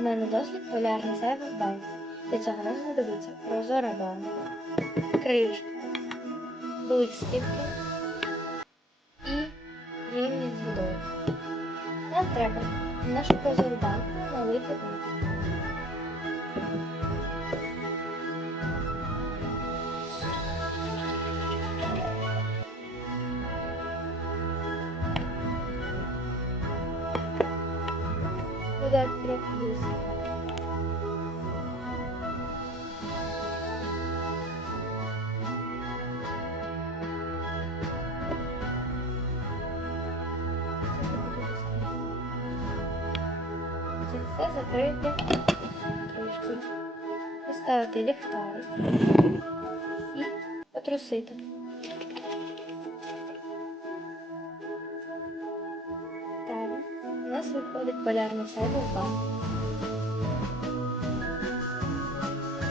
мене досвід полярний зайвий в. Для цього нам знадобиться прозора банка, кришка, листівки і рівні з водою. Нам треба в нашу прозору банку налити воду. Додати трохи блискітки. Це все закрити кришкою. Поставити ліхтарик і потрусити. Нас виходить полярна сяйва в банку.